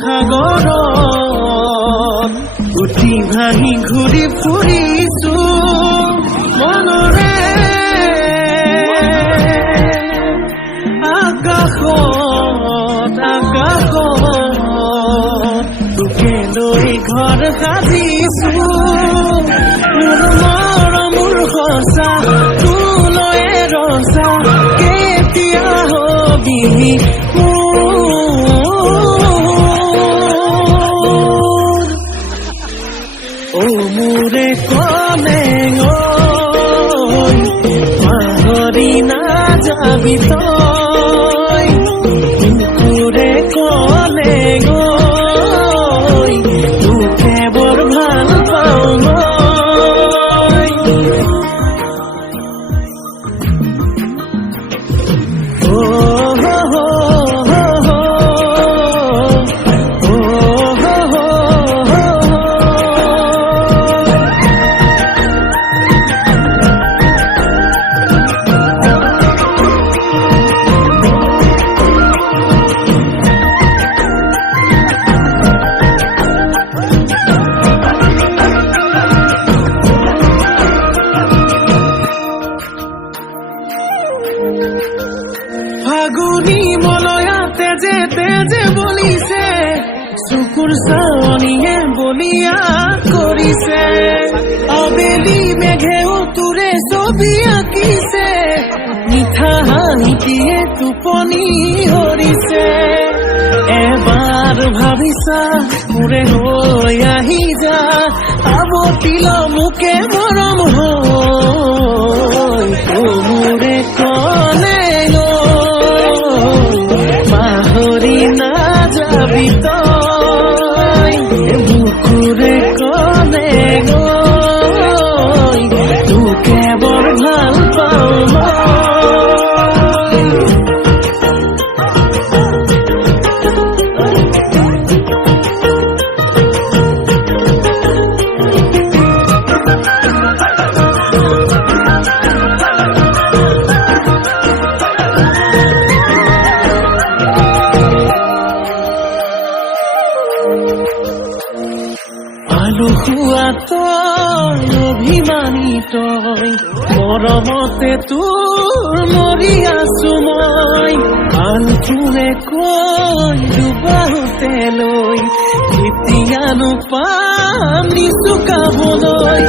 সাগৰত উঠি ভাহি ঘূৰি ফুৰিছো মনৰে আকাশত তোকে লৈ ঘৰ সাজিছো মোৰ মৰমৰ সঁচা তোলৈ ৰচা কেতিয়া হবি মোৰে কলে পাহৰি নাযাবি তই তোৰে কলে তোকে বৰ ভাল পাওঁ ফাগুনি মলয়াতে যে তেজে বলিছে চকুৰ চাৱনিয়ে বলিয়া কৰিছে আবেলি মেঘেও তোৰে ছবি আঁকিছে মিঠা হাঁহিটিয়ে টোপনি হৰিছে এবাৰ ভাবিছা মোৰে হৈ আহি যা আৱতিল মোকে মৰম হৈ মোৰে কলে পাহৰি নাযাবি তই বুকুৰে কলে তোকে বৰ ভাল পাওঁ আলুখুৱা তই অভিমানী তই মৰমতে তোৰ মৰি আছো মই আনটোৱে কৈ ডুবাওতে লৈ কেতিয়ানো পাম নিচুকাবলৈ